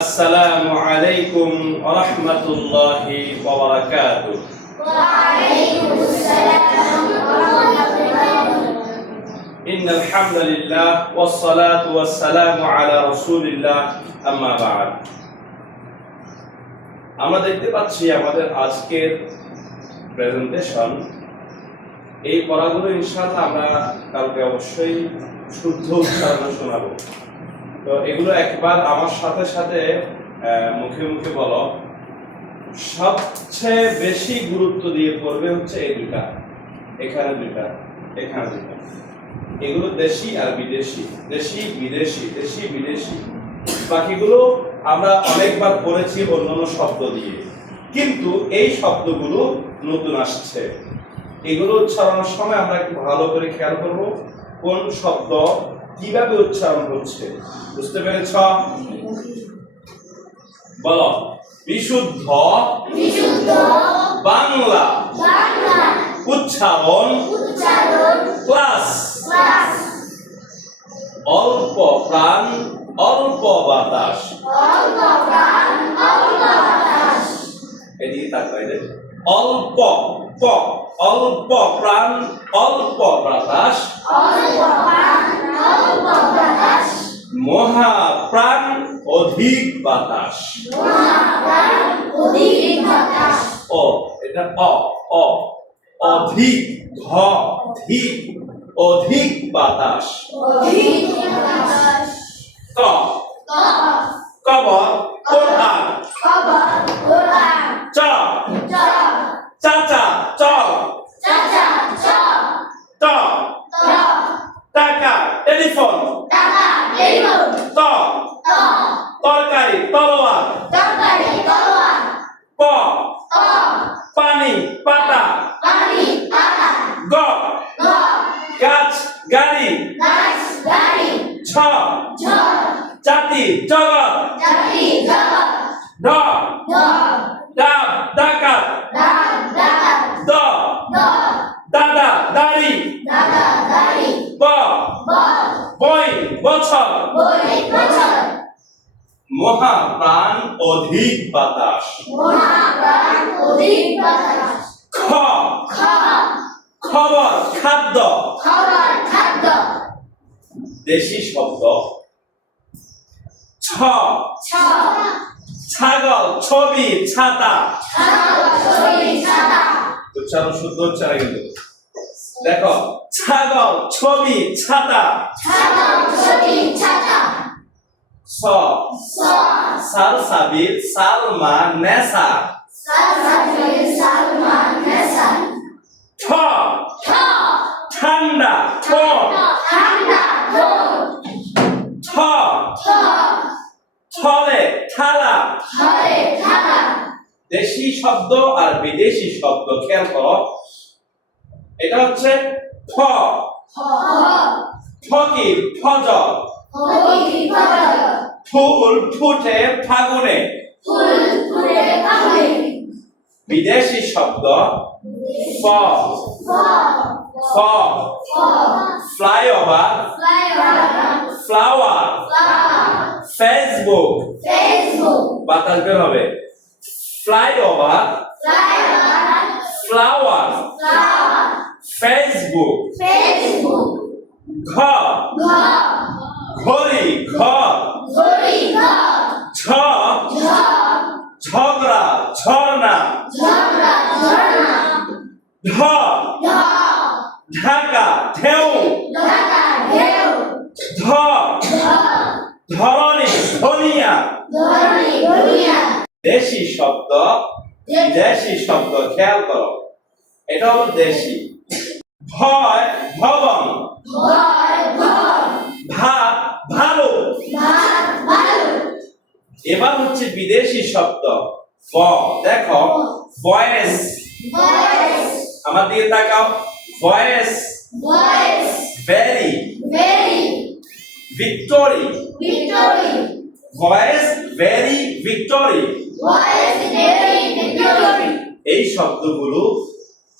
السلام عليكم ورحمة الله وبركاته. وعليكم السلام ورحمة الله. إن الحمد لله والصلاة والسلام على رسول الله أما بعد. আমরা দেখতে পাচ্ছি আমাদের আজকের প্রেজেন্টেশন এই পড়াগুলো ইনশাআল্লাহ আমরা কালকে অবশ্যই শুদ্ধ উচ্চারণ শোনাবো। তো এগুলো একবার আমার সাথে সাথে মুখে মুখে বলো। সবচেয়ে বেশি গুরুত্ব দিয়ে পড়বে হচ্ছে এই দুটা, এখানে দুটা, এখানে দুটা। এগুলো দেশি আর বিদেশি, দেশি বিদেশি, দেশি বিদেশি। বাকিগুলো আমরা অনেকবার পড়েছি অন্যান্য শব্দ দিয়ে, কিন্তু এই শব্দগুলো নতুন আসছে। এগুলো উচ্চারণের সময় আমরা একটু ভালো করে খেয়াল করব কোন শব্দ কিভাবে উচ্চারণ হচ্ছে। বুঝতে পেরেছ? বলো। বিশুদ্ধ বাংলা উচ্চারণ ক্লাস। অল্প প্রাণ অল্প বাতাস। এদিকে তাকাইলে অল্প প অল্প প্রাণ অল্প বাতাস। মহাপ্রাণ অধিক বাতাস। ও এটা অ অধিক ধ ধিক অধিক বাতাস। ক কবর কোরআন। চ চাচা চল। ট টাকা টেলিফোন। ত তরকারি তলোয়ার। প পানি পাতা। গ গাছ গাড়ি। ছ জাতি জগৎ। ঢ ডাব ডাকাত। দ দাদা দাড়ি। ব বই বছর। মহাপ্রাণ অধিক বাতাস। খ খবর খাদ্য। দেশি শব্দ। ছ ছাগল ছবি ছাতা। উচ্চারণ শুদ্ধ উচ্চারণ কিন্তু দেখো। ছাগল ছবি ছাতা। স সালসাবিল সালমা নেশা। ঠ ঠান্ডা ঠোঁট। ঠ ছলে থালা। দেশি শব্দ আর বিদেশি শব্দ খেয়াল করো। এটা হচ্ছে ফ ফকির ফজর। ফুল ফুটে ফাগুনে। বিদেশি শব্দ ফ ফ ফ্লাইওভার ফ্লাওয়ার। ফেসবুক বাতাস বের হবে। Flyover flower Facebook. ঘ ঘড়ি ঘর। ঝ ঝগড়া ঝর্ণা। ঢ ঢাকা ঢেউ। ধ ধরণী ধনিয়া। দেশি শব্দ বিদেশি শব্দ খেয়াল করো। এটা হলো দেশি। ভয় ভবন। ভাত ভালো। এবার হচ্ছে বিদেশি শব্দ। ব দেখো ভয়েস। আমার দিকে তাকাও। Voice very victory. Voice very victory. এই শব্দগুলো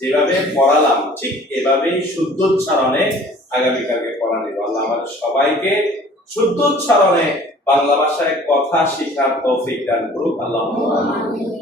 যেভাবে পড়ালাম ঠিক এভাবেই শুদ্ধ উচ্চারণে আগামীকালকে পড়া নেব। আল্লাহ আমাদের সবাইকে শুদ্ধ উচ্চারণে বাংলা ভাষায় কথা শেখার তৌফিক দান করুক আল্লাহ। আমিন।